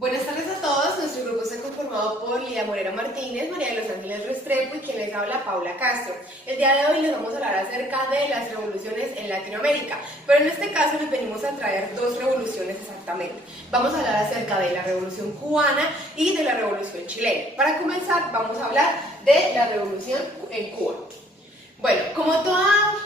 Buenas tardes a todos, nuestro grupo está conformado por Lidia Morera Martínez, María de los Ángeles Restrepo y quien les habla, Paula Castro. El día de hoy les vamos a hablar acerca de las revoluciones en Latinoamérica, pero en este caso les venimos a traer dos revoluciones exactamente. Vamos a hablar acerca de la revolución cubana y de la revolución chilena. Para comenzar vamos a hablar de la revolución en Cuba. Bueno, como toda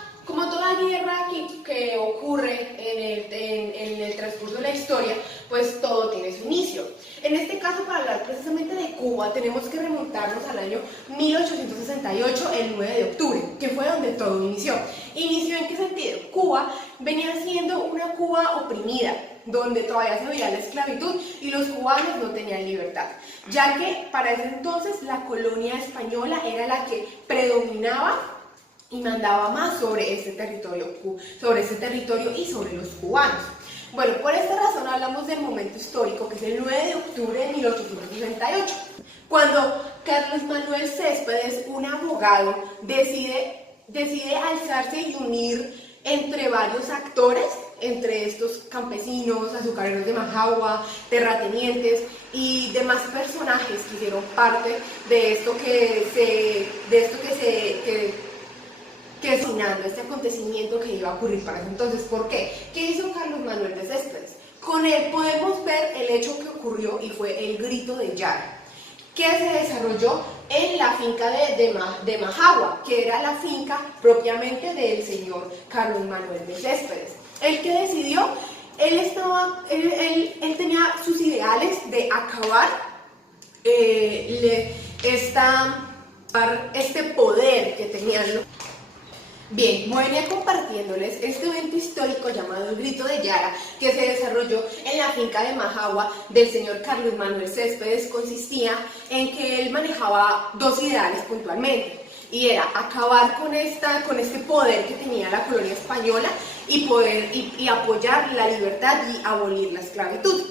guerra que ocurre en el transcurso de la historia, pues todo tiene su inicio. En este caso, para hablar precisamente de Cuba, tenemos que remontarnos al año 1868, el 9 de octubre, que fue donde todo inició. ¿Inició en qué sentido? Cuba venía siendo una Cuba oprimida, donde todavía se veía la esclavitud y los cubanos no tenían libertad, ya que para ese entonces la colonia española era la que predominaba y mandaba más sobre este territorio y sobre los cubanos. Bueno, por esta razón hablamos del momento histórico, que es el 9 de octubre de 1868, cuando Carlos Manuel Céspedes, un abogado, decide alzarse y unir entre varios actores, entre estos campesinos, azucareros de Majagua, terratenientes y demás personajes que hicieron parte de esto que soñando este acontecimiento que iba a ocurrir para ese entonces. ¿Por qué? ¿Qué hizo Carlos Manuel de Céspedes? Con él podemos ver el hecho que ocurrió y fue el grito de Yara, que se desarrolló en la finca de Majagua, que era la finca propiamente del señor Carlos Manuel de Céspedes. El que decidió, él tenía sus ideales de acabar este poder que tenían los... Bien, voy a venir compartiéndoles este evento histórico llamado el Grito de Yara, que se desarrolló en la finca de Majagua del señor Carlos Manuel Céspedes. Consistía en que él manejaba dos ideales puntualmente, y era acabar con este poder que tenía la colonia española y apoyar la libertad y abolir la esclavitud.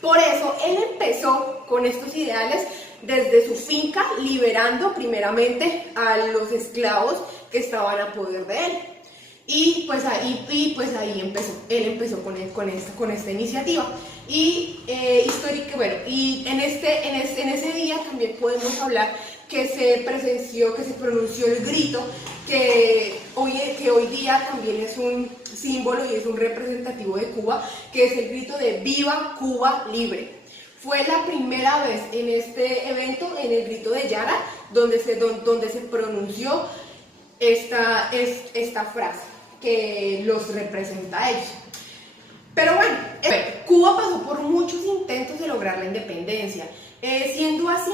Por eso él empezó con estos ideales desde su finca, liberando primeramente a los esclavos que estaban a poder de él. Y pues ahí empezó con esta iniciativa. Y en ese día también podemos hablar que se pronunció el grito que hoy día también es un símbolo y es un representativo de Cuba, que es el grito de ¡Viva Cuba Libre! Fue la primera vez en este evento, en el Grito de Yara, donde se pronunció esta frase que los representa a ellos. Pero bueno, Cuba pasó por muchos intentos de lograr la independencia. Siendo así,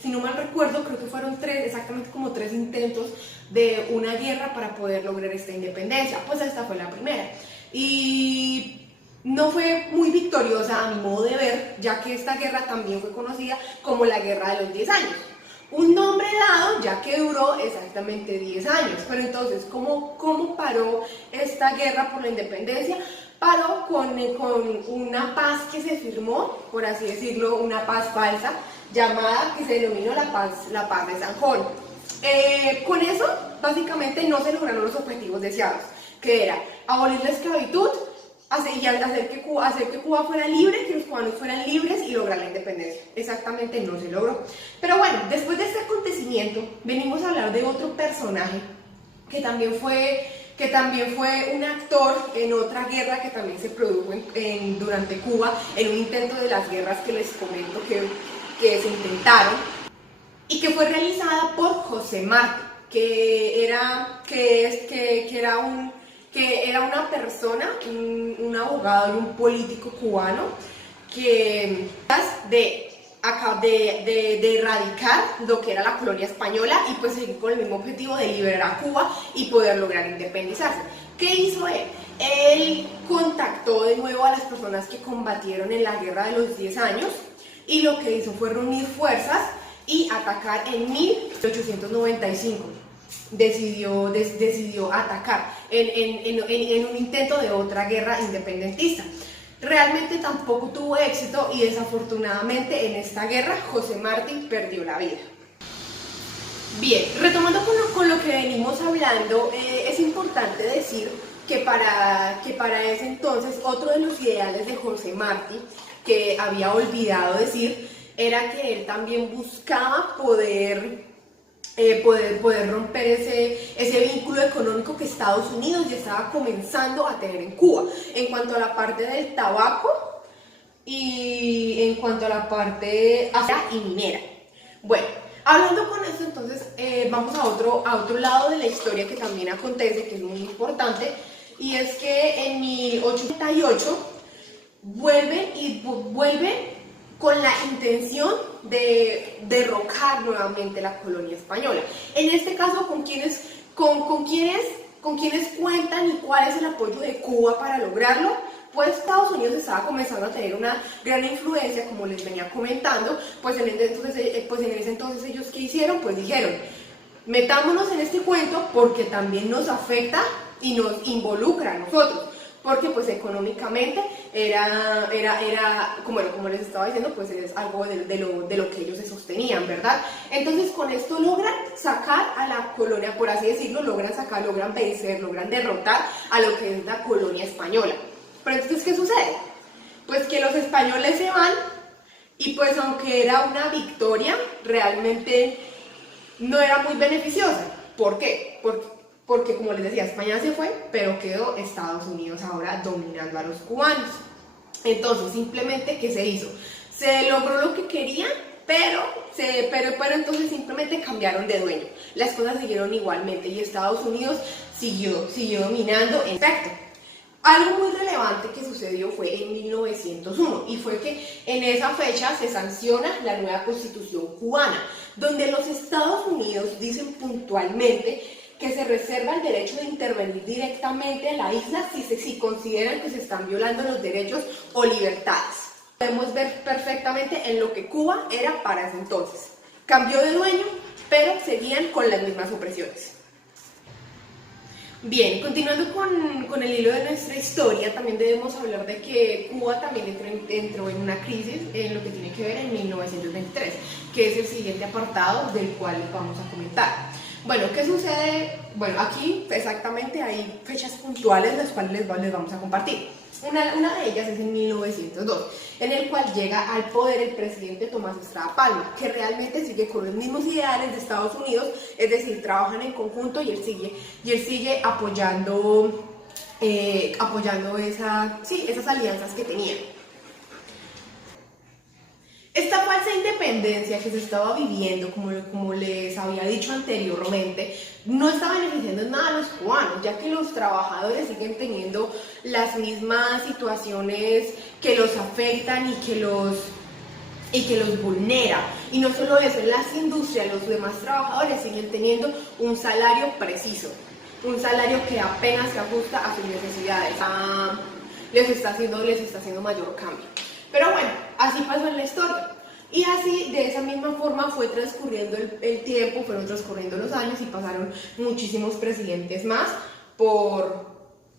si no mal recuerdo, creo que fueron exactamente como tres intentos de una guerra para poder lograr esta independencia. Pues esta fue la primera. Y no fue muy victoriosa a mi modo de ver, ya que esta guerra también fue conocida como la Guerra de los 10 años. Un nombre dado, ya que duró exactamente 10 años. Pero entonces, ¿cómo paró esta guerra por la independencia? Paró con una paz que se firmó, por así decirlo, una paz falsa, llamada, que se denominó la paz de San Juan. Con eso, básicamente, no se lograron los objetivos deseados, que era abolir la esclavitud, hacer que Cuba fuera libre, que los cubanos fueran libres y lograr la independencia. Exactamente no se logró. Pero bueno, después de este acontecimiento, venimos a hablar de otro personaje que también fue un actor en otra guerra que también se produjo durante Cuba, en un intento de las guerras que les comento que se intentaron, y que fue realizada por José Martí, que era una persona, un abogado y un político cubano, que de erradicar lo que era la colonia española y pues seguir con el mismo objetivo de liberar a Cuba y poder lograr independizarse. ¿Qué hizo él? Él contactó de nuevo a las personas que combatieron en la Guerra de los 10 años, y lo que hizo fue reunir fuerzas y atacar en 1895. Decidió atacar en un intento de otra guerra independentista. Realmente tampoco tuvo éxito y desafortunadamente en esta guerra José Martí perdió la vida. Bien, retomando con lo que venimos hablando, es importante decir que para ese entonces otro de los ideales de José Martí que había olvidado decir era que él también buscaba poder romper ese vínculo económico que Estados Unidos ya estaba comenzando a tener en Cuba, en cuanto a la parte del tabaco y en cuanto a la parte agrícola y minera. Bueno, hablando con esto, entonces vamos a otro lado de la historia que también acontece, que es muy importante, y es que en 1888 vuelven con la intención de derrocar nuevamente la colonia española. En este caso, ¿con quiénes cuentan y cuál es el apoyo de Cuba para lograrlo? Pues Estados Unidos estaba comenzando a tener una gran influencia, como les venía comentando, pues en ese entonces ellos ¿qué hicieron? Pues dijeron, metámonos en este cuento porque también nos afecta y nos involucra a nosotros, porque pues económicamente era como les estaba diciendo, pues es algo de lo que ellos se sostenían, ¿verdad? Entonces con esto logran sacar a la colonia, por así decirlo, logran vencer, logran derrotar a lo que es la colonia española. Pero entonces, ¿qué sucede? Pues que los españoles se van y pues aunque era una victoria, realmente no era muy beneficiosa. ¿Por qué? Porque como les decía, España se fue, pero quedó Estados Unidos ahora dominando a los cubanos. Entonces, simplemente, ¿qué se hizo? Se logró lo que querían, pero entonces simplemente cambiaron de dueño. Las cosas siguieron igualmente y Estados Unidos siguió dominando. En efecto, algo muy relevante que sucedió fue en 1901 y fue que en esa fecha se sanciona la nueva Constitución cubana, donde los Estados Unidos dicen puntualmente que se reserva el derecho de intervenir directamente en la isla si consideran que se están violando los derechos o libertades. Podemos ver perfectamente en lo que Cuba era para ese entonces. Cambió de dueño, pero seguían con las mismas opresiones. Bien, continuando con el hilo de nuestra historia, también debemos hablar de que Cuba también entró en una crisis en lo que tiene que ver en 1923, que es el siguiente apartado del cual vamos a comentar. Bueno, ¿qué sucede? Bueno, aquí exactamente hay fechas puntuales las cuales les vamos a compartir. Una de ellas es en 1902, en el cual llega al poder el presidente Tomás Estrada Palma, que realmente sigue con los mismos ideales de Estados Unidos, es decir, trabajan en conjunto y él sigue apoyando esas alianzas que tenían. Esta falsa independencia que se estaba viviendo, como les había dicho anteriormente, no está beneficiando en nada a los cubanos, ya que los trabajadores siguen teniendo las mismas situaciones que los afectan y que los vulnera. Y no solo eso, en las industrias los demás trabajadores siguen teniendo un salario preciso, un salario que apenas se ajusta a sus necesidades, les está haciendo mayor cambio. Pero bueno, así pasó en la historia. Y así, de esa misma forma, fue transcurriendo el tiempo, fueron transcurriendo los años y pasaron muchísimos presidentes más por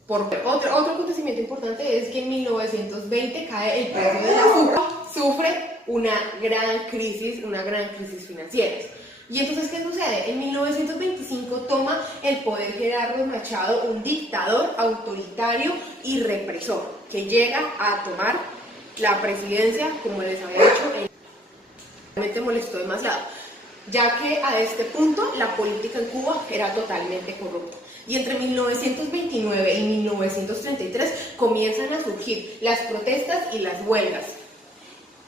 otro acontecimiento importante es que en 1920 cae el precio del azúcar, sufre una gran crisis financiera. Y entonces, ¿qué sucede? En 1925 toma el poder Gerardo Machado, un dictador autoritario y represor, que llega a tomar la presidencia, como les había dicho, realmente molestó demasiado, ya que a este punto la política en Cuba era totalmente corrupta. Y entre 1929 y 1933 comienzan a surgir las protestas y las huelgas.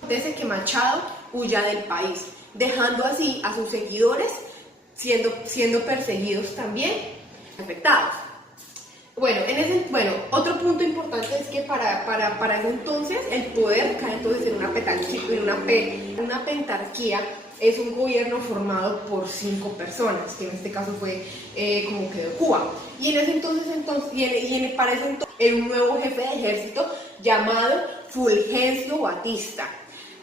Desde que Machado huya del país, dejando así a sus seguidores siendo perseguidos también, afectados. Bueno, otro punto importante es que para ese entonces el poder cae entonces en una pentarquía. Es un gobierno formado por 5 personas, que en este caso fue como quedó Cuba. Y en ese entonces para ese entonces era un nuevo jefe de ejército llamado Fulgencio Batista.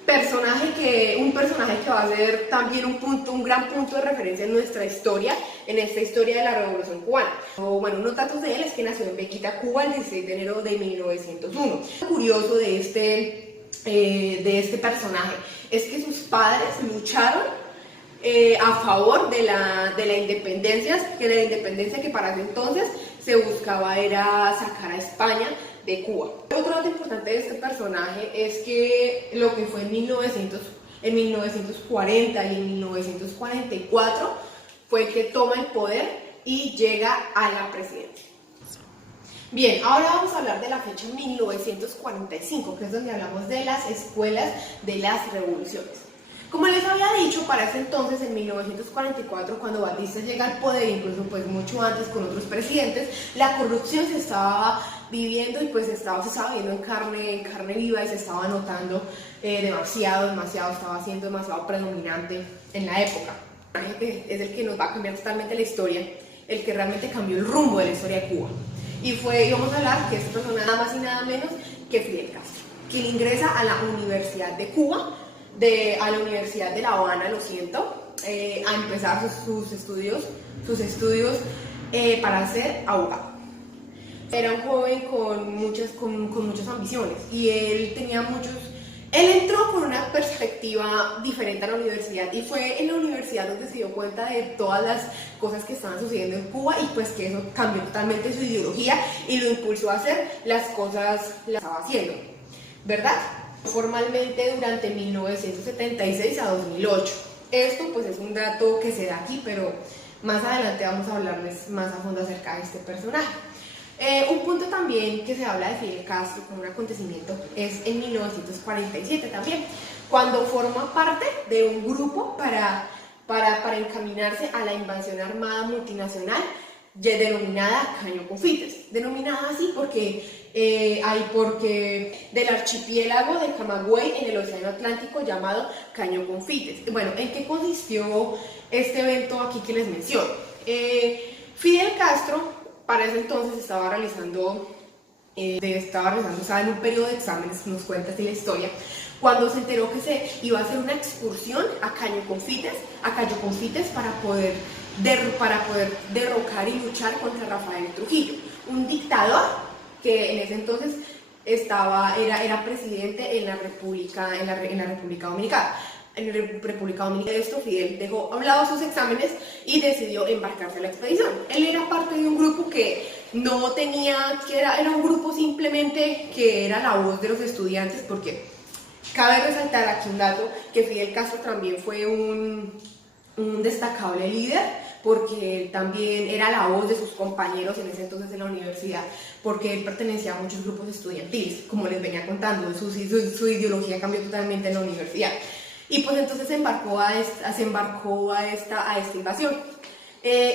Un personaje que va a ser también un gran punto de referencia en nuestra historia, en esta historia de la Revolución Cubana. Bueno, unos datos de él es que nació en Pequita, Cuba, el 16 de enero de 1901. Lo curioso de este personaje es que sus padres lucharon a favor de la independencia, que para ese entonces se buscaba era sacar a España de Cuba. Otro dato importante de este personaje es que lo que fue en 1940 y en 1944 fue que toma el poder y llega a la presidencia. Bien, ahora vamos a hablar de la fecha 1945, que es donde hablamos de las escuelas de las revoluciones. Como les había dicho, para ese entonces, en 1944, cuando Batista llega al poder, incluso pues mucho antes con otros presidentes, la corrupción se estaba viviendo y pues se estaba viendo en carne viva y se estaba notando estaba siendo demasiado predominante en la época. Es el que nos va a cambiar totalmente la historia, el que realmente cambió el rumbo de la historia de Cuba. Y vamos a hablar que esta persona nada más y nada menos que Fidel Castro, quien ingresa a la Universidad de Cuba, a la Universidad de La Habana, a empezar sus estudios para ser abogado. Era un joven con muchas ambiciones y él entró con una perspectiva diferente a la universidad y fue en la universidad donde se dio cuenta de todas las cosas que estaban sucediendo en Cuba y pues que eso cambió totalmente su ideología y lo impulsó a hacer las cosas que estaba haciendo, ¿verdad? Formalmente durante 1976 a 2008. Esto pues es un dato que se da aquí, pero más adelante vamos a hablarles más a fondo acerca de este personaje. Un punto también que se habla de Fidel Castro como un acontecimiento es en 1947 también, cuando forma parte de un grupo para encaminarse a la invasión armada multinacional denominada Caño Confites, denominada así porque del archipiélago de Camagüey en el Océano Atlántico llamado Caño Confites. Bueno, ¿en qué consistió este evento aquí que les menciono? Fidel Castro para ese entonces estaba en un periodo de exámenes, nos cuenta así la historia, cuando se enteró que se iba a hacer una excursión a Caño Confites para poder derrocar y luchar contra Rafael Trujillo, un dictador que en ese entonces era presidente en la República Dominicana. En la República Dominicana de esto, Fidel dejó hablados sus exámenes y decidió embarcarse a la expedición. Él era parte de un grupo era un grupo simplemente que era la voz de los estudiantes, porque cabe resaltar aquí un dato, que Fidel Castro también fue un destacable líder, porque él también era la voz de sus compañeros en ese entonces en la universidad, porque él pertenecía a muchos grupos estudiantiles, como les venía contando, su ideología cambió totalmente en la universidad. Y pues entonces se embarcó a esta invasión.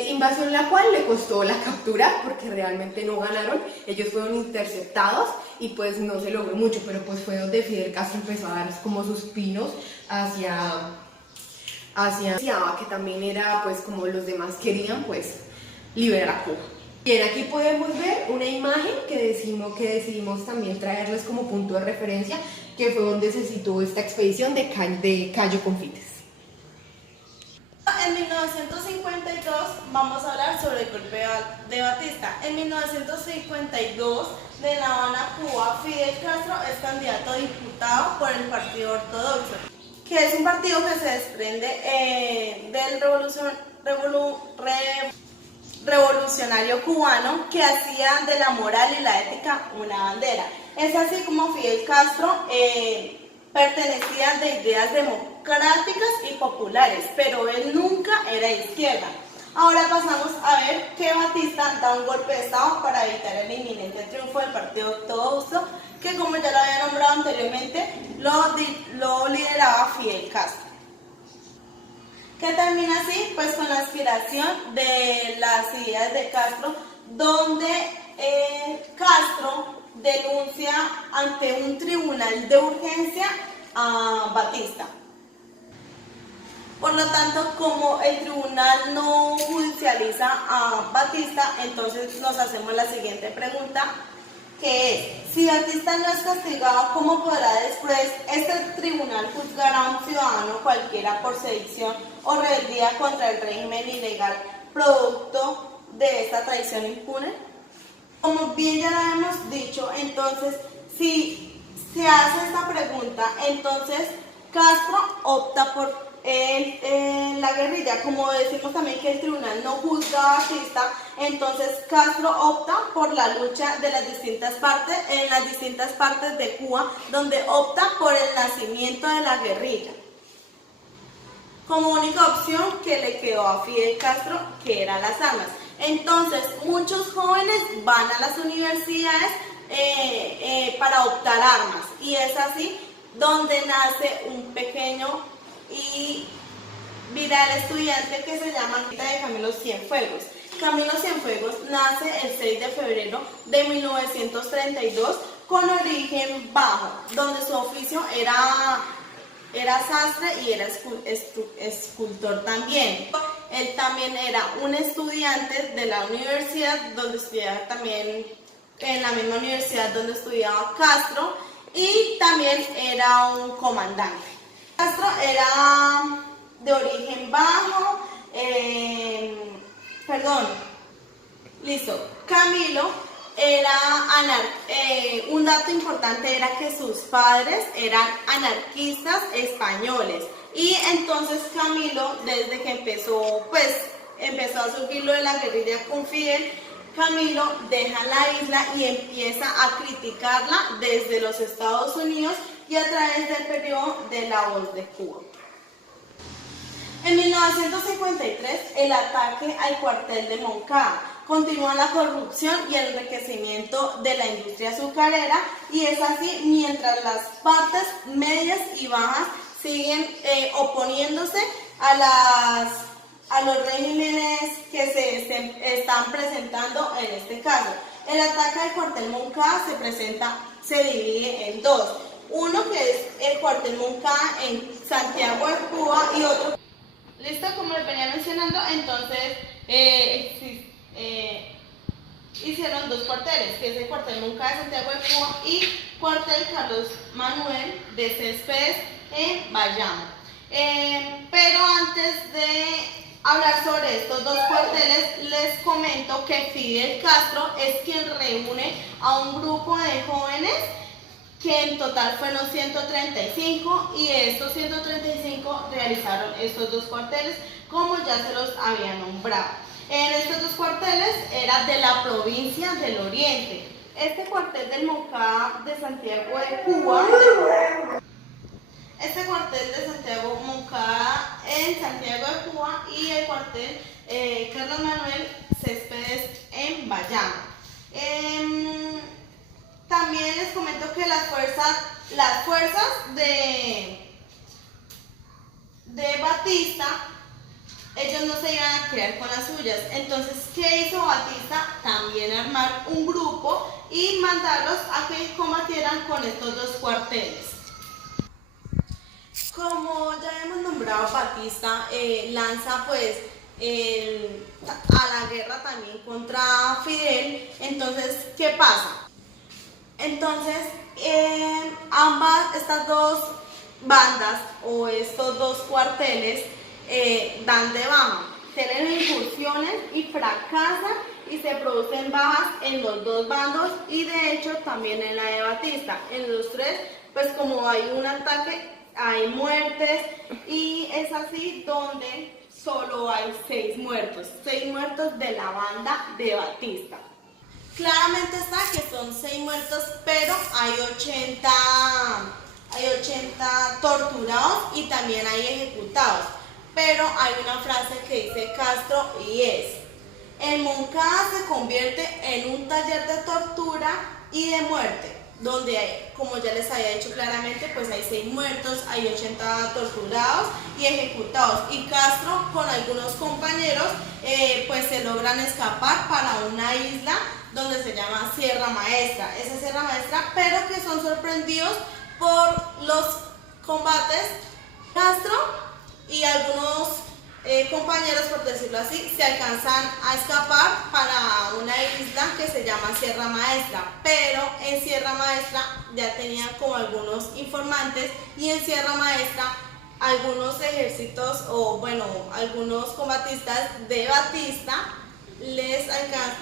Invasión la cual le costó la captura porque realmente no ganaron, ellos fueron interceptados y pues no se logró mucho, pero pues fue donde Fidel Castro empezó a dar como sus pinos hacia que también era pues como los demás querían pues liberar a Cuba. Bien, aquí podemos ver una imagen que decidimos también traerles como punto de referencia, que fue donde se situó esta expedición de Cayo Confites. En 1952 vamos a hablar sobre el golpe de Batista. En 1952, de La Habana, Cuba, Fidel Castro es candidato a diputado por el Partido Ortodoxo, que es un partido que se desprende del revolucionario cubano, que hacía de la moral y la ética una bandera. Es así como Fidel Castro pertenecía de ideas democráticas y populares, pero él nunca era de izquierda. Ahora pasamos a ver que Batista da un golpe de estado para evitar el inminente triunfo del Partido Ortodoxo, que como ya lo había nombrado anteriormente, lo lideraba Fidel Castro. Que termina así, pues con la aspiración de las ideas de Castro, donde Castro denuncia ante un tribunal de urgencia a Batista. Por lo tanto, como el tribunal no judicializa a Batista, entonces nos hacemos la siguiente pregunta, que es: si Batista no es castigado, ¿cómo podrá después este tribunal juzgar a un ciudadano cualquiera por sedición o rebeldía contra el régimen ilegal producto de esta traición impune? Como bien ya lo hemos dicho, entonces, si se hace esta pregunta, entonces Castro opta por en la guerrilla, como decimos también que el tribunal no juzga a Batista, entonces Castro opta por la lucha de las distintas partes, en las distintas partes de Cuba, donde opta por el nacimiento de la guerrilla, como única opción que le quedó a Fidel Castro, que eran las armas. Entonces, muchos jóvenes van a las universidades para optar armas, y es así donde nace un pequeño y viral estudiante que se llama de Camilo Cienfuegos. Camilo Cienfuegos nace el 6 de febrero de 1932 con origen bajo, donde su oficio era sastre y era escultor también. Él también era un estudiante de la universidad donde estudiaba también, en la misma universidad donde estudiaba Castro, y también era un comandante. Castro era de origen bajo, Camilo era un dato importante era que sus padres eran anarquistas españoles, y entonces Camilo, desde que empezó a surgir lo de la guerrilla con Fidel, Camilo deja la isla y empieza a criticarla desde los Estados Unidos y a través del periodo de La Voz de Cuba. En 1953, el ataque al cuartel de Moncada. Continúa la corrupción y el enriquecimiento de la industria azucarera, y es así mientras las partes medias y bajas siguen oponiéndose a los regímenes que se están presentando en este caso. El ataque al cuartel Moncada se divide en dos. Uno que es el cuartel Moncada en Santiago de Cuba y otro. Listo, como les venía mencionando, entonces hicieron dos cuarteles, que es el cuartel Moncada de Santiago de Cuba y cuartel Carlos Manuel de Céspedes en Bayamo. Pero antes de hablar sobre estos dos cuarteles, les comento que Fidel Castro es quien reúne a un grupo de jóvenes, que en total fueron 135, y de estos 135 realizaron estos dos cuarteles, como ya se los había nombrado. En estos dos cuarteles era de la provincia del Oriente. Este cuartel del Moncada de Santiago de Cuba, este cuartel de Santiago Moncada en Santiago de Cuba, y el cuartel Carlos Manuel Céspedes en Bayamo. También les comento que las fuerzas de Batista, ellos no se iban a quedar con las suyas. Entonces, ¿qué hizo Batista? También armar un grupo y mandarlos a que combatieran con estos dos cuarteles. Como ya hemos nombrado, Batista lanza a la guerra también contra Fidel. Entonces, ¿qué pasa? Entonces, estas dos bandas o estos dos cuarteles dan de baja, tienen incursiones y fracasan, y se producen bajas en los dos bandos, y de hecho también en la de Batista. En los tres, pues como hay un ataque, hay muertes, y es así donde solo hay 6 muertos de la banda de Batista. Claramente está que son 6 muertos, pero hay 80 torturados y también hay ejecutados. Pero hay una frase que dice Castro, y es: el Moncada se convierte en un taller de tortura y de muerte, donde, como ya les había dicho claramente, pues hay 6 muertos, hay 80 torturados y ejecutados, y Castro con algunos compañeros pues se logran escapar para una isla donde se llama Sierra Maestra. Esa Sierra Maestra, pero que son sorprendidos por los combates. Castro y algunos compañeros, por decirlo así, se alcanzan a escapar para una isla que se llama Sierra Maestra, pero en Sierra Maestra ya tenían como algunos informantes, y en Sierra Maestra algunos ejércitos algunos combatistas de Batista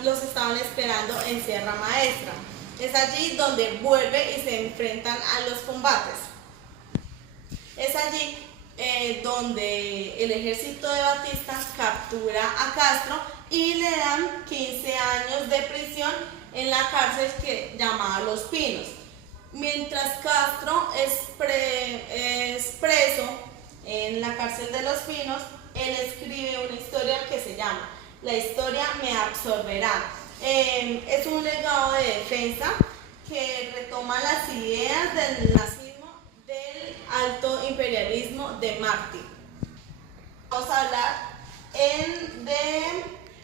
los estaban esperando en Sierra Maestra. Es allí donde vuelve y se enfrentan a los combates. Es allí donde el ejército de Batista captura a Castro y le dan 15 años de prisión en la cárcel que llamaba Los Pinos. Mientras Castro es preso en la cárcel de Los Pinos, él escribe una historia que se llama La historia me absorberá. Es un legado de defensa que retoma las ideas del nazismo, del alto imperialismo de Martí. Vamos a hablar de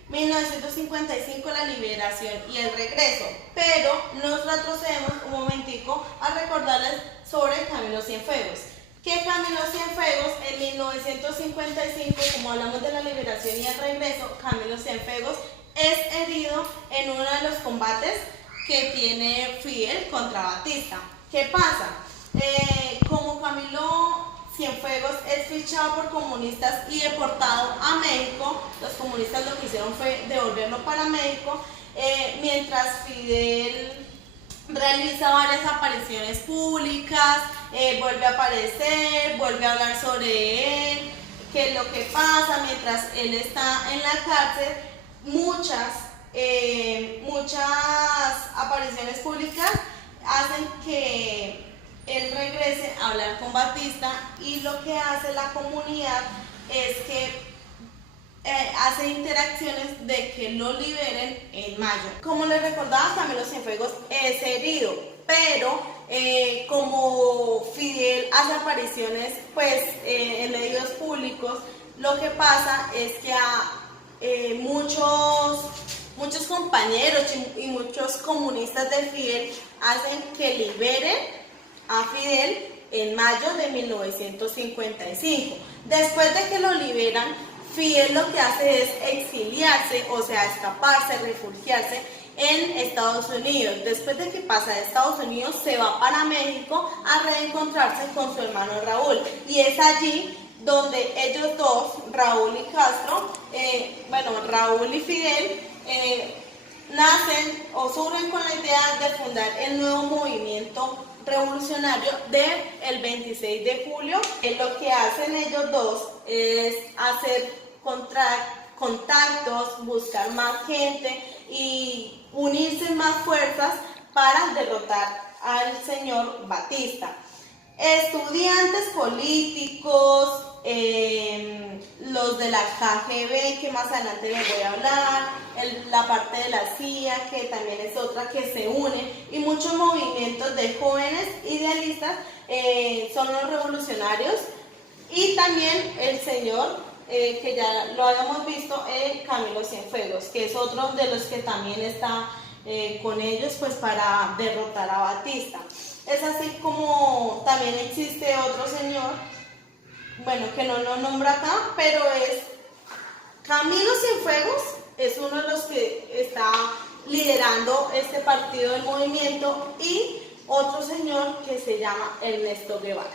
1955, la liberación y el regreso, pero nos retrocedemos un momentico a recordarles sobre Camilo Cienfuegos. Que Camilo Cienfuegos en 1955, como hablamos de la liberación y el regreso, Camilo Cienfuegos es herido en uno de los combates que tiene Fidel contra Batista. ¿Qué pasa? Como Camilo Cienfuegos es fichado por comunistas y deportado a México, los comunistas lo que hicieron fue devolverlo para México, mientras Fidel realiza varias apariciones públicas, vuelve a aparecer, vuelve a hablar sobre él, qué es lo que pasa mientras él está en la cárcel. Muchas apariciones públicas hacen que él regrese a hablar con Batista, y lo que hace la comunidad es que hace interacciones de que lo liberen en mayo. Como les recordaba, Camilo Cienfuegos es herido, pero como Fidel hace apariciones pues en medios públicos, lo que pasa es que a muchos compañeros y muchos comunistas de Fidel hacen que liberen a Fidel en mayo de 1955. Después de que lo liberan, Fidel lo que hace es exiliarse, o sea, escaparse, refugiarse en Estados Unidos. Después de que pasa de Estados Unidos, se va para México a reencontrarse con su hermano Raúl. Y es allí donde ellos dos, Raúl y Castro, Raúl y Fidel, nacen o surgen con la idea de fundar el nuevo movimiento revolucionario del 26 de julio. Lo que hacen ellos dos es hacer contactos, buscar más gente y unirse más fuerzas para derrotar al señor Batista. Estudiantes políticos, los de la KGB, que más adelante les voy a hablar, la parte de la CIA, que también es otra que se une, y muchos movimientos de jóvenes idealistas son los revolucionarios, y también el señor, que ya lo habíamos visto, Camilo Cienfuegos, que es otro de los que también está con ellos pues para derrotar a Batista. Es así como también existe otro señor, que no lo nombro acá, pero es Camilo Cienfuegos, es uno de los que está liderando este partido del movimiento, y otro señor que se llama Ernesto Guevara.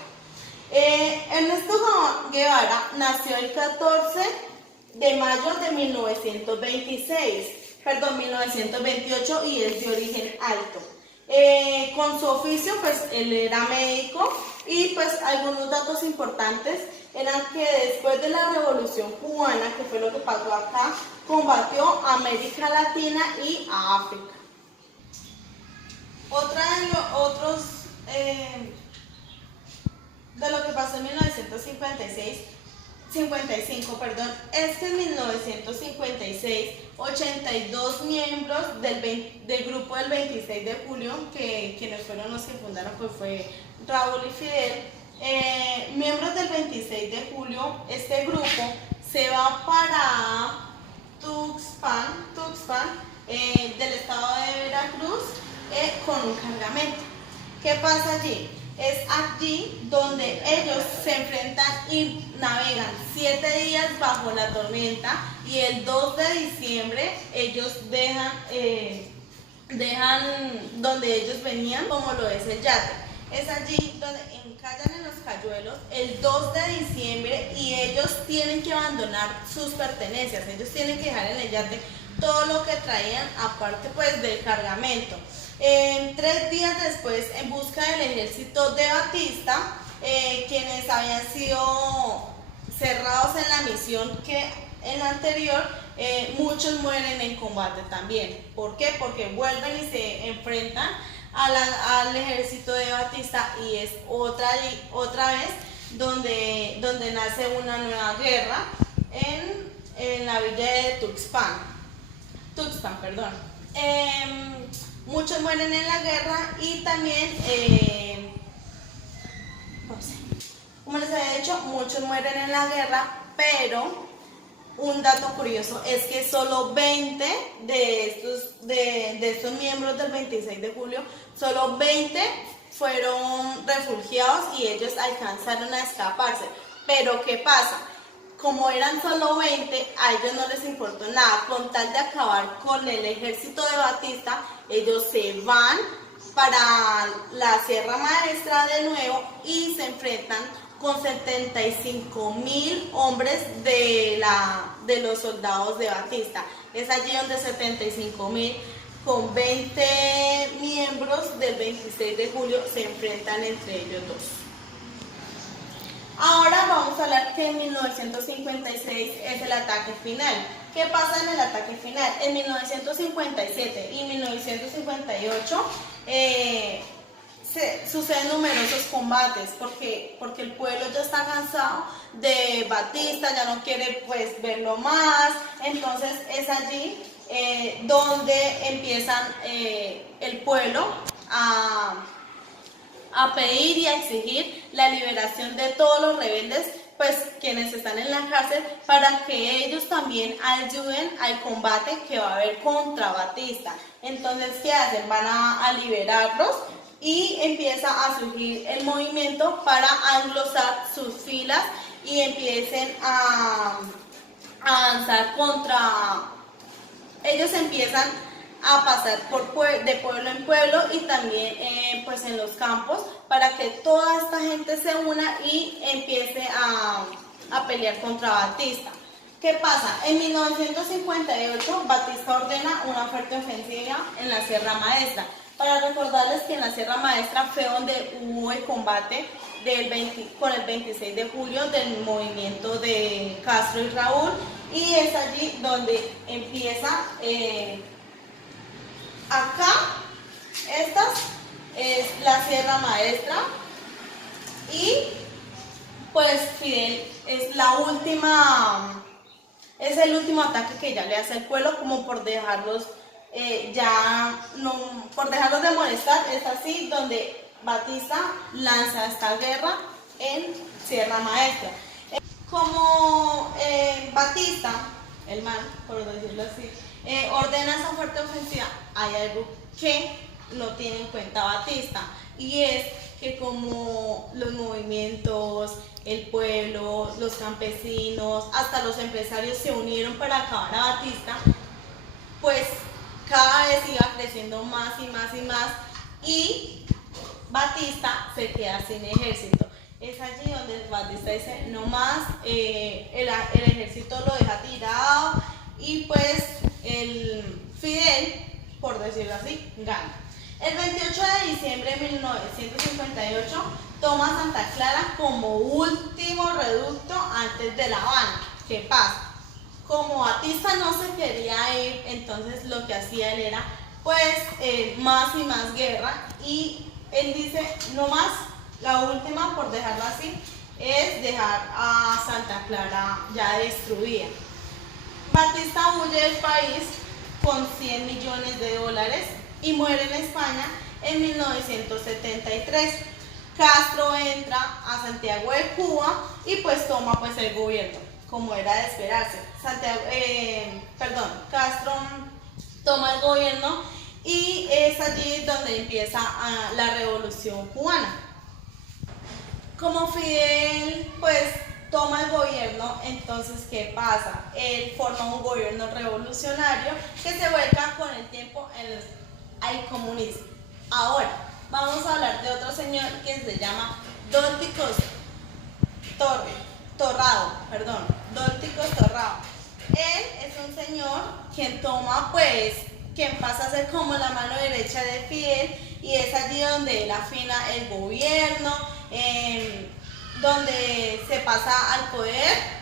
Ernesto Guevara nació el 14 de mayo de 1928 y es de origen alto. Con su oficio, pues él era médico, y pues algunos datos importantes eran que después de la Revolución Cubana, que fue lo que pasó acá, combatió a América Latina y a África. De lo que pasó en 1955, es que en 1956 82 miembros del grupo del 26 de julio, quienes fueron los que fundaron, pues fue Raúl y Fidel, miembros del 26 de julio, este grupo se va para Tuxpan, del estado de Veracruz, con un cargamento. ¿Qué pasa allí? Es allí donde ellos se enfrentan y navegan 7 días bajo la tormenta, y el 2 de diciembre ellos dejan donde ellos venían, como lo es el yate. Es allí donde encallan en los cayuelos el 2 de diciembre, y ellos tienen que abandonar sus pertenencias, ellos tienen que dejar en el yate todo lo que traían, aparte pues del cargamento. 3 días después, en busca del ejército de Batista, quienes habían sido cerrados en la misión que en la anterior, muchos mueren en combate también. ¿Por qué? Porque vuelven y se enfrentan al ejército de Batista, y es otra vez donde nace una nueva guerra en la villa de Tuxpan, perdón. Muchos mueren en la guerra y también, como les había dicho, muchos mueren en la guerra, pero un dato curioso es que solo 20 de estos miembros del 26 de julio, solo 20 fueron refugiados y ellos alcanzaron a escaparse. Pero ¿qué pasa? Como eran solo 20, a ellos no les importó nada. Con tal de acabar con el ejército de Batista, ellos se van para la Sierra Maestra de nuevo y se enfrentan con 75.000 hombres de los soldados de Batista. Es allí donde 75.000 con 20 miembros del 26 de julio se enfrentan entre ellos dos. Ahora vamos a hablar que en 1956 es el ataque final. ¿Qué pasa en el ataque final? En 1957 y 1958 suceden numerosos combates porque el pueblo ya está cansado de Batista, ya no quiere pues verlo más. Entonces es allí donde empiezan el pueblo a pedir y a exigir la liberación de todos los rebeldes, pues quienes están en la cárcel, para que ellos también ayuden al combate que va a haber contra Batista. Entonces, ¿qué hacen? Van a liberarlos y empieza a surgir el movimiento para anglosar sus filas y empiecen a avanzar contra... Ellos empiezan a pasar de pueblo en pueblo y también pues en los campos, para que toda esta gente se una y empiece a pelear contra Batista. ¿Qué pasa? En 1958 Batista ordena una fuerte ofensiva en la Sierra Maestra. Para recordarles que en la Sierra Maestra fue donde hubo el combate con el 26 de julio del movimiento de Castro y Raúl, y es allí donde empieza... Acá, esta es la Sierra Maestra y pues Fidel es el último ataque que ya le hace al pueblo, como por dejarlos por dejarlos de molestar. Es así donde Batista lanza esta guerra en Sierra Maestra. Como Batista, el man, por decirlo así, ordena esa fuerte ofensiva, hay algo que no tiene en cuenta Batista, y es que como los movimientos, el pueblo, los campesinos, hasta los empresarios se unieron para acabar a Batista, pues cada vez iba creciendo más y más y más, y Batista se queda sin ejército. Es allí donde Batista dice, no más, el ejército lo deja tirado, y pues el Fidel, por decirlo así, gana. El 28 de diciembre de 1958 toma Santa Clara como último reducto antes de La Habana. ¿Qué pasa? Como Batista no se quería ir, entonces lo que hacía él era pues más y más guerra, y él dice, no más, la última, por dejarlo así, es dejar a Santa Clara ya destruida. Batista huye del país con $100 millones y muere en España en 1973. Castro entra a Santiago de Cuba y pues toma pues el gobierno, como era de esperarse. Castro toma el gobierno y es allí donde empieza la revolución cubana. Como Fidel pues toma el gobierno, entonces ¿qué pasa? Él forma un gobierno revolucionario que se vuelca con el tiempo al comunismo. Ahora vamos a hablar de otro señor que se llama Dólticos Torrado. Él es un señor quien quien pasa a ser como la mano derecha de Fidel, y es allí donde él afina el gobierno, donde se pasa al poder.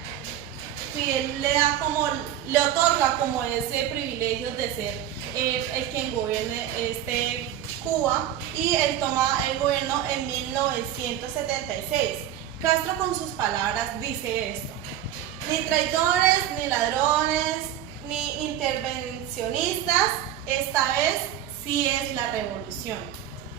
Fidel le otorga como ese privilegio de ser el quien gobierne Cuba, y él toma el gobierno en 1976. Castro con sus palabras dice esto: ni traidores, ni ladrones, ni intervencionistas, esta vez sí es la revolución.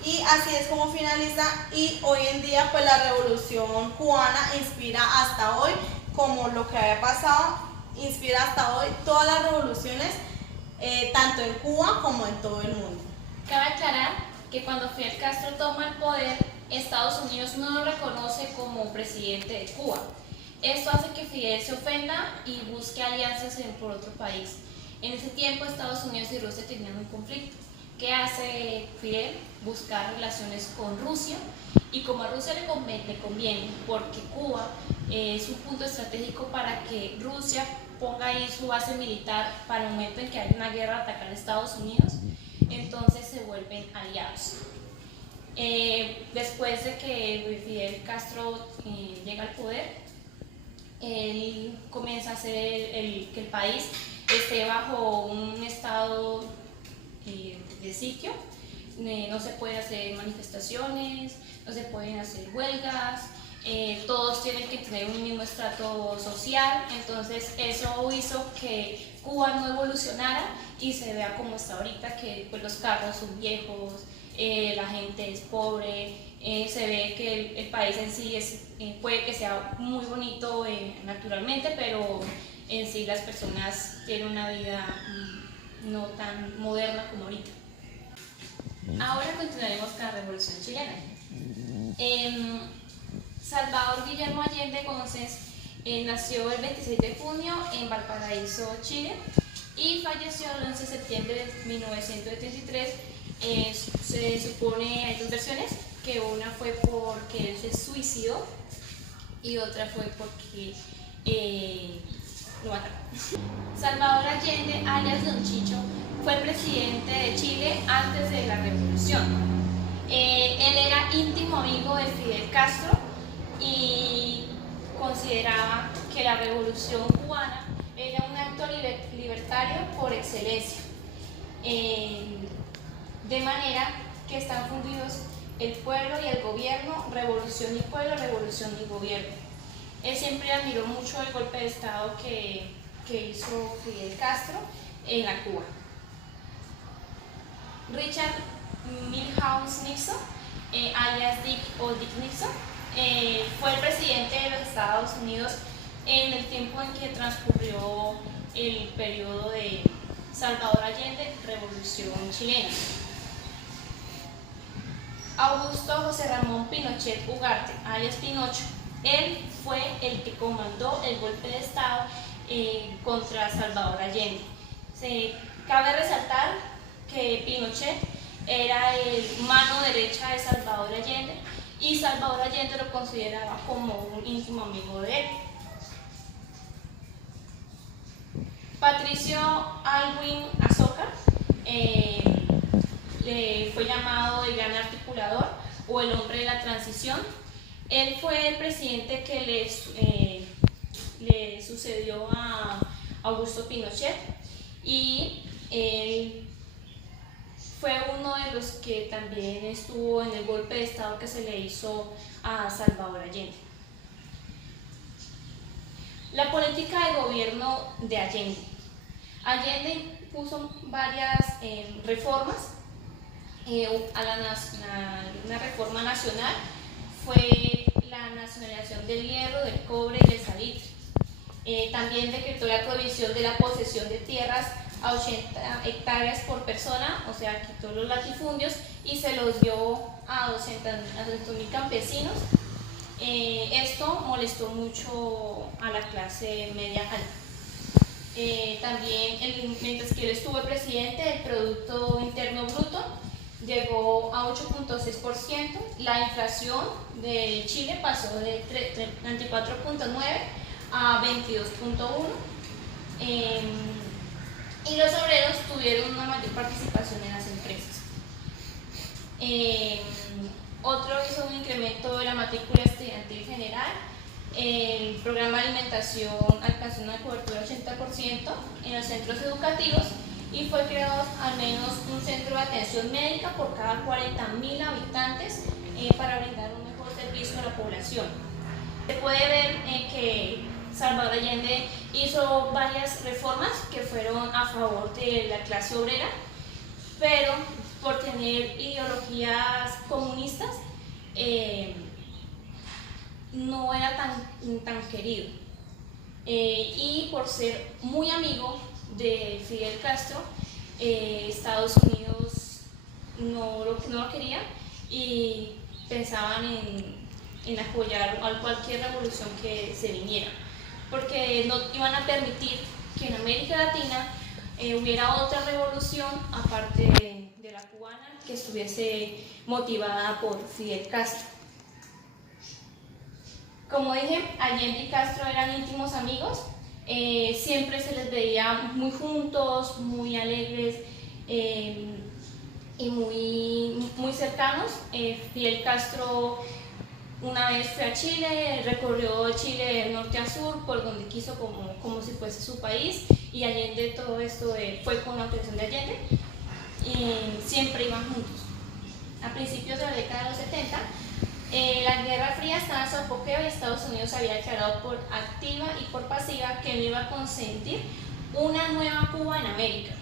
Y así es como finaliza, y hoy en día pues la revolución cubana inspira hasta hoy, como lo que había pasado, inspira hasta hoy todas las revoluciones, tanto en Cuba como en todo el mundo. Cabe aclarar que cuando Fidel Castro toma el poder, Estados Unidos no lo reconoce como presidente de Cuba. Esto hace que Fidel se ofenda y busque alianzas por otro país. En ese tiempo Estados Unidos y Rusia tenían un conflicto. ¿Qué hace Fidel? Buscar relaciones con Rusia, y como a Rusia le conviene, porque Cuba es un punto estratégico para que Rusia ponga ahí su base militar para el momento en que haya una guerra atacar a Estados Unidos, entonces se vuelven aliados. Después de que Fidel Castro llega al poder, él comienza a hacer que el país esté bajo un estado de sitio. No se pueden hacer manifestaciones, no se pueden hacer huelgas, todos tienen que tener un mismo estrato social. Entonces eso hizo que Cuba no evolucionara y se vea como está ahorita, que pues, los carros son viejos, la gente es pobre, se ve que el país en sí puede que sea muy bonito naturalmente, pero en sí las personas tienen una vida no tan moderna como ahorita. Ahora continuaremos con la Revolución Chilena. Salvador Guillermo Allende Gómez nació el 26 de junio en Valparaíso, Chile, y falleció el 11 de septiembre de 1973. Se supone, hay dos versiones, que una fue porque él se suicidó y otra fue porque lo mataron. Salvador Allende, alias Don Chicho, fue presidente de Chile antes de la revolución. Él era íntimo amigo de Fidel Castro y consideraba que la revolución cubana era un acto libertario por excelencia. De manera que están fundidos el pueblo y el gobierno, revolución y pueblo, revolución y gobierno. Él siempre admiró mucho el golpe de Estado que hizo Fidel Castro en la Cuba. Richard Milhouse Nixon, alias Dick Nixon, fue el presidente de los Estados Unidos en el tiempo en que transcurrió el periodo de Salvador Allende, Revolución Chilena. Augusto José Ramón Pinochet Ugarte, alias Pinocho, él fue el que comandó el golpe de Estado contra Salvador Allende. Cabe resaltar que Pinochet era el mano derecha de Salvador Allende y Salvador Allende lo consideraba como un íntimo amigo de él. Patricio Aylwin Azoka fue llamado el gran articulador o el hombre de la transición. Él fue el presidente que le sucedió a Augusto Pinochet, y él fue uno de los que también estuvo en el golpe de Estado que se le hizo a Salvador Allende. La política de gobierno de Allende. Allende puso varias reformas. Una reforma nacional fue la nacionalización del hierro, del cobre y del salitre. También decretó la prohibición de la posesión de tierras a 80 hectáreas por persona, o sea, quitó los latifundios y se los dio a 200.000 campesinos. Esto molestó mucho a la clase media alta. También, mientras que él estuvo presidente, el Producto Interno Bruto llegó a 8.6%, la inflación de Chile pasó de 34.9 a 22.1%, y los obreros tuvieron una mayor participación en las empresas. Otro hizo un incremento de la matrícula estudiantil general. El programa de alimentación alcanzó una cobertura del 80% en los centros educativos y fue creado al menos un centro de atención médica por cada 40.000 habitantes para brindar un mejor servicio a la población. Se puede ver que Salvador Allende hizo varias reformas que fueron a favor de la clase obrera, pero por tener ideologías comunistas no era tan querido. Y por ser muy amigo de Fidel Castro, Estados Unidos no lo quería y pensaban en apoyar a cualquier revolución que se viniera, porque no iban a permitir que en América Latina hubiera otra revolución aparte de la cubana que estuviese motivada por Fidel Castro. Como dije, Allende y Castro eran íntimos amigos, siempre se les veía muy juntos, muy alegres y muy cercanos. Fidel Castro una vez fue a Chile, recorrió Chile de norte a sur por donde quiso como si fuese su país, y Allende todo esto fue con la autorización de Allende y siempre iban juntos. A principios de la década de los 70, la Guerra Fría estaba en su apogeo y Estados Unidos había declarado por activa y por pasiva que no iba a consentir una nueva Cuba en América.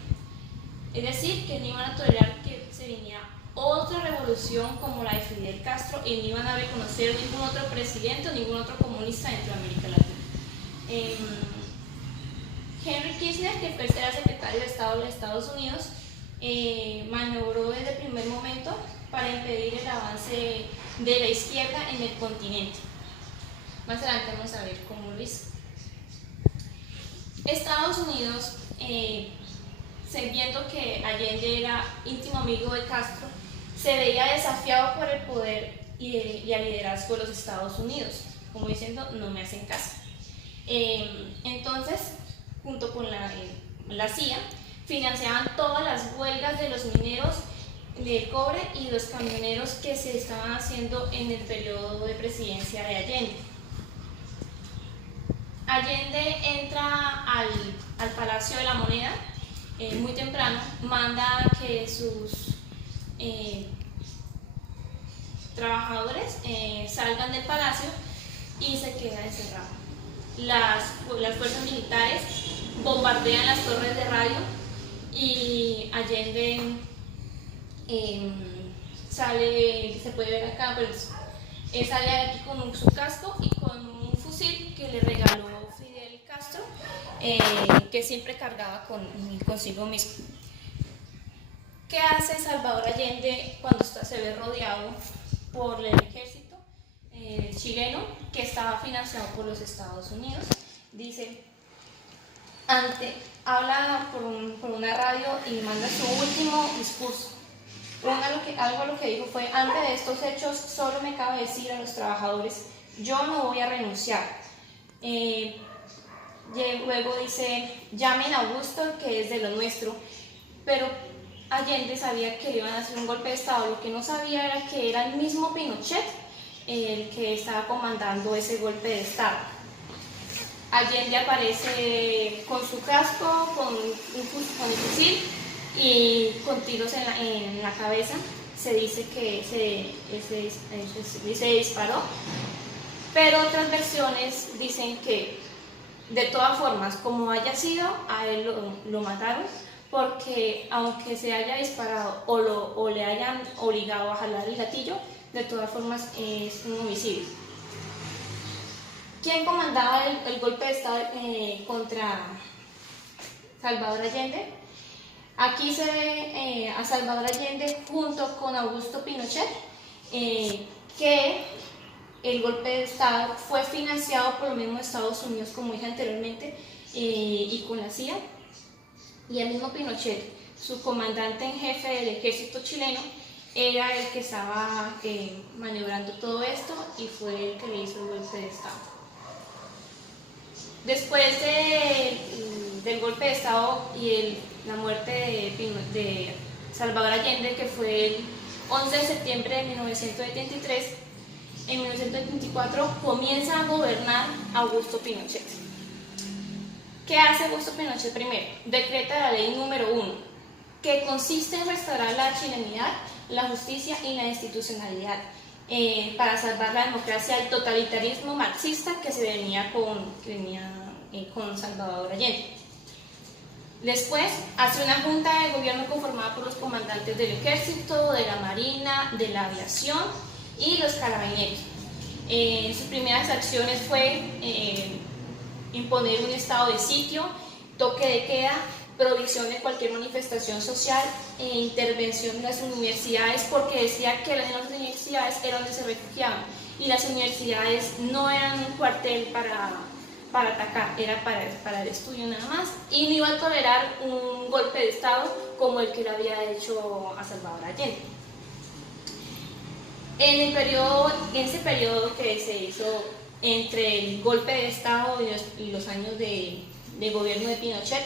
Es decir, que no iban a tolerar que se viniera otra revolución como la de Fidel Castro y no iban a reconocer ningún otro presidente o ningún otro comunista dentro de América Latina. Henry Kissinger, que fue el secretario de Estado de los Estados Unidos, maniobró desde el primer momento para impedir el avance de la izquierda en el continente. Más adelante vamos a ver cómo lo hizo. Estados Unidos, viendo que Allende era íntimo amigo de Castro, se veía desafiado por el poder y el liderazgo de los Estados Unidos, como diciendo, no me hacen caso. Entonces, junto con la CIA, financiaban todas las huelgas de los mineros de cobre y los camioneros que se estaban haciendo en el periodo de presidencia de Allende. Allende entra al Palacio de la Moneda muy temprano, manda que sus trabajadores salgan del palacio y se queda encerrado. Las fuerzas militares bombardean las torres de radio y Allende sale, se puede ver acá, pero sale aquí con su casco y con un fusil que le regaló Fidel Castro, que siempre cargaba consigo mismo. ¿Qué hace Salvador Allende cuando se ve rodeado por el ejército chileno que estaba financiado por los Estados Unidos? Dice, habla por una radio y manda su último discurso. Algo lo que dijo fue: ante de estos hechos solo me cabe decir a los trabajadores, yo no voy a renunciar. Luego dice, llamen a Augusto, que es de lo nuestro, pero Allende sabía que le iban a hacer un golpe de estado. Lo que no sabía era que era el mismo Pinochet el que estaba comandando ese golpe de estado. Allende aparece con su casco, con el fusil y con tiros en la cabeza. Se dice que se disparó, pero otras versiones dicen que de todas formas, como haya sido, a él lo mataron, porque aunque se haya disparado o le hayan obligado a jalar el gatillo, de todas formas es un homicidio. ¿Quién comandaba el golpe de estado contra Salvador Allende? Aquí se ve a Salvador Allende junto con Augusto Pinochet, que el golpe de estado fue financiado por los mismos Estados Unidos, como dije anteriormente, y con la CIA. Y el mismo Pinochet, su comandante en jefe del ejército chileno, era el que estaba maniobrando todo esto y fue el que le hizo el golpe de estado. Después del golpe de estado y la muerte de Salvador Allende, que fue 11 de septiembre de 1973, en 1974 comienza a gobernar Augusto Pinochet. ¿Qué hace Augusto Pinochet primero? Decreta la ley número 1, que consiste en restaurar la chilenidad, la justicia y la institucionalidad, para salvar la democracia del totalitarismo marxista que venía con Salvador Allende. Después hace una junta de gobierno conformada por los comandantes del ejército, de la marina, de la aviación y los carabineros. Sus primeras acciones fue imponer un estado de sitio, toque de queda, prohibición de cualquier manifestación social e intervención en las universidades, porque decía que las universidades eran donde se refugiaban y las universidades no eran un cuartel para atacar, era para el estudio nada más, y no iba a tolerar un golpe de estado como el que le había hecho a Salvador Allende. En ese periodo que se hizo entre el golpe de estado y los años de gobierno de Pinochet,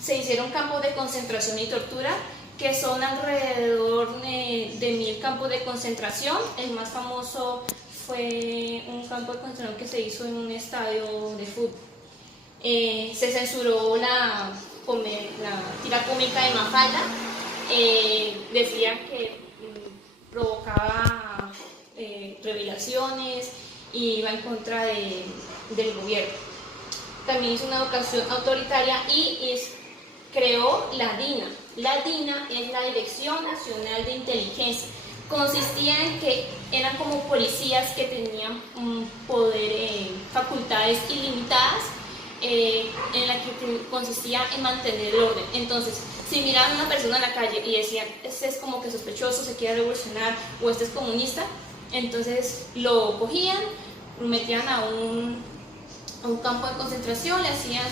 se hicieron campos de concentración y tortura, que son alrededor de 1000 campos de concentración. El más famoso fue un campo de concentración que se hizo en un estadio de fútbol. Se censuró la tira cómica de Mafalda, decía que provocaba revelaciones y iba en contra del gobierno. También hizo una educación autoritaria y creó la DINA. La DINA es la Dirección Nacional de Inteligencia. Consistía en que eran como policías que tenían poder, facultades ilimitadas, en la que consistía en mantener el orden. Entonces, si miraban a una persona en la calle y decían, este es como que sospechoso, se quiere revolucionar, o este es comunista, entonces lo cogían, lo metían a un campo de concentración, le hacían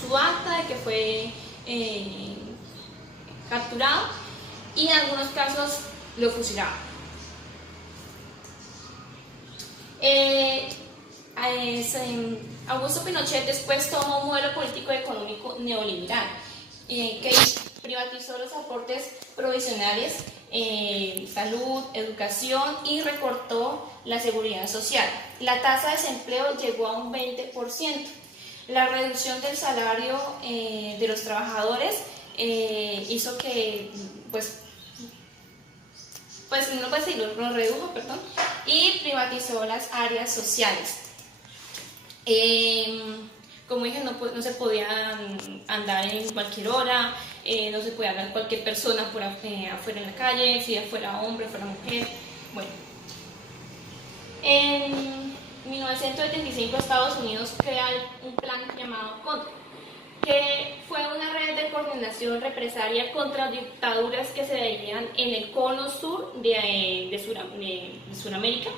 su acta de que fue capturado, y en algunos casos lo fusilaban. Augusto Pinochet después tomó un modelo político y económico neoliberal, que privatizó los aportes provisionales, salud, educación, y recortó la seguridad social. La tasa de desempleo llegó a un 20%. La reducción del salario de los trabajadores hizo que, lo redujo, y privatizó las áreas sociales. Como dije, no se podía andar en cualquier hora, no se podía hablar con cualquier persona afuera en la calle, si fuera hombre, fuera mujer. Bueno, en 1975 Estados Unidos crea un plan llamado CONTRA, que fue una red de coordinación represalia contra dictaduras que se veían en el cono sur de Sudamérica,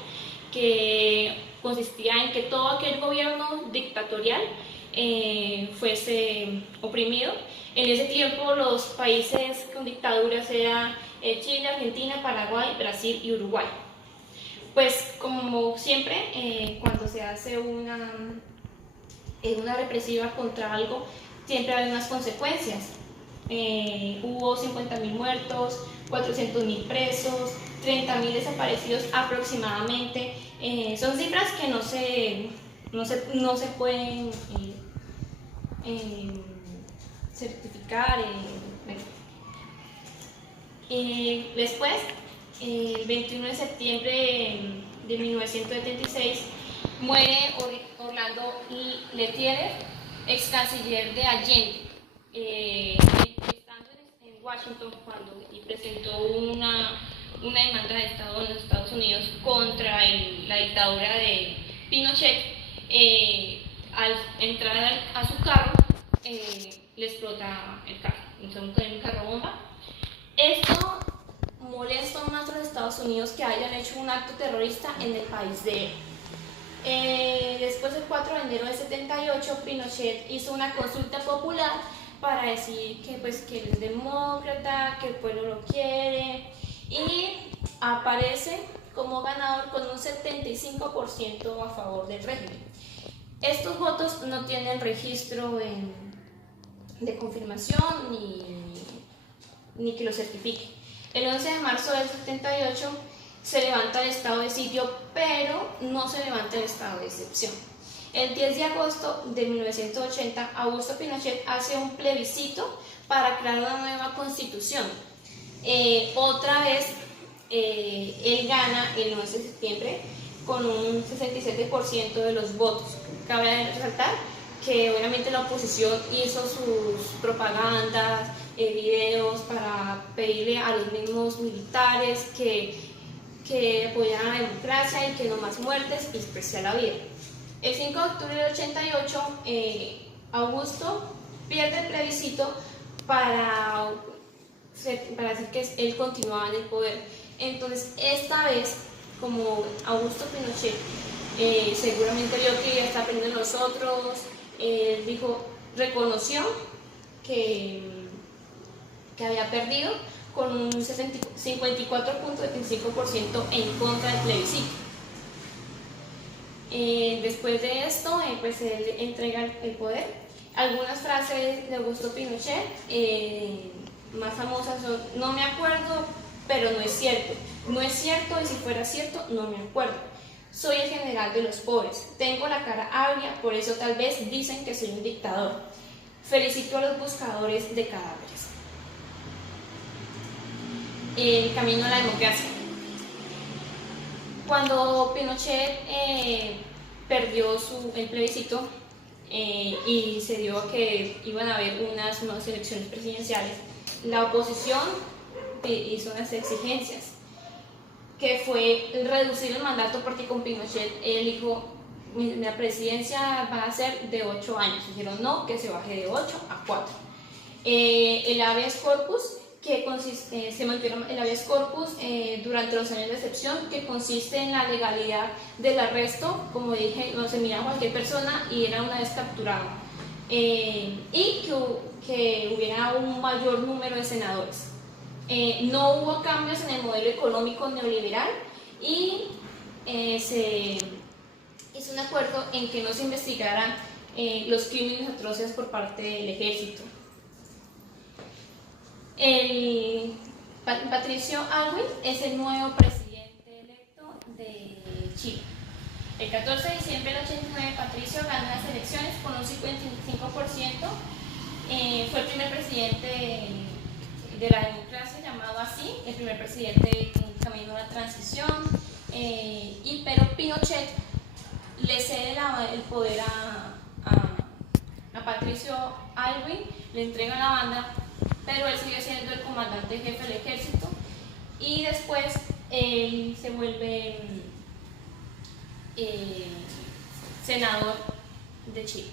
que consistía en que todo aquel gobierno dictatorial fuese oprimido. En ese tiempo los países con dictaduras eran Chile, Argentina, Paraguay, Brasil y Uruguay. Pues como siempre, cuando se hace una represiva contra algo, siempre hay unas consecuencias. Hubo 50.000 muertos, 400.000 presos, 30.000 desaparecidos aproximadamente. Son cifras que no se pueden certificar. Después, el 21 de septiembre de 1976, muere Orlando Letelier, ex canciller de Allende, estando en Washington y presentó una demanda de Estado en los Estados Unidos contra la dictadura de Pinochet. Al entrar a su carro, le explota el carro, un carro bomba. Esto molesta más a los Estados Unidos, que hayan hecho un acto terrorista en el país de él. Después del 4 de enero de 78, Pinochet hizo una consulta popular para decir que él es demócrata, que el pueblo lo quiere, y aparece como ganador con un 75% a favor del régimen. Estos votos no tienen registro de confirmación ni que lo certifique. El 11 de marzo del 78 se levanta el estado de sitio, pero no se levanta el estado de excepción. El 10 de agosto de 1980, Augusto Pinochet hace un plebiscito para crear una nueva constitución. Otra vez, él gana el 11 de septiembre con un 67% de los votos. Cabe resaltar que obviamente la oposición hizo sus propagandas, videos para pedirle a los mismos militares que apoyaran la democracia y que no más muertes y despreciar la vida. El 5 de octubre del 88, Augusto pierde el plebiscito para decir que él continuaba en el poder. Entonces, esta vez, como Augusto Pinochet seguramente vio que ya está perdiendo los otros, reconoció que había perdido con un 54.75% en contra del plebiscito. Después de esto, pues él entrega el poder. Algunas frases de Augusto Pinochet más famosas son: no me acuerdo, pero no es cierto. No es cierto, y si fuera cierto, no me acuerdo. Soy el general de los pobres. Tengo la cara agria, por eso tal vez dicen que soy un dictador. Felicito a los buscadores de cadáveres. El camino a la democracia. Cuando Pinochet perdió el plebiscito y se dio a que iban a haber unas nuevas elecciones presidenciales, la oposición hizo unas exigencias, que fue reducir el mandato, porque con Pinochet él dijo: la presidencia va a ser de 8 años. Dijeron no, que se baje de 8 a 4. El habeas corpus, se mantuvo el habeas corpus durante los años de excepción, que consiste en la legalidad del arresto, como dije, no se miraba a cualquier persona y era una vez capturado, y que hubiera un mayor número de senadores. No hubo cambios en el modelo económico neoliberal y se hizo un acuerdo en que no se investigaran los crímenes atroces por parte del ejército. Patricio Aylwin es el nuevo presidente electo de Chile. El 14 de diciembre del 89, Patricio ganó las elecciones con un 55%. Fue el primer presidente de la democracia, llamado así, el primer presidente en camino a la transición, pero Pinochet le cede el poder a Patricio Aylwin, le entrega la banda, pero él sigue siendo el comandante jefe del ejército, y después él se vuelve senador de Chile.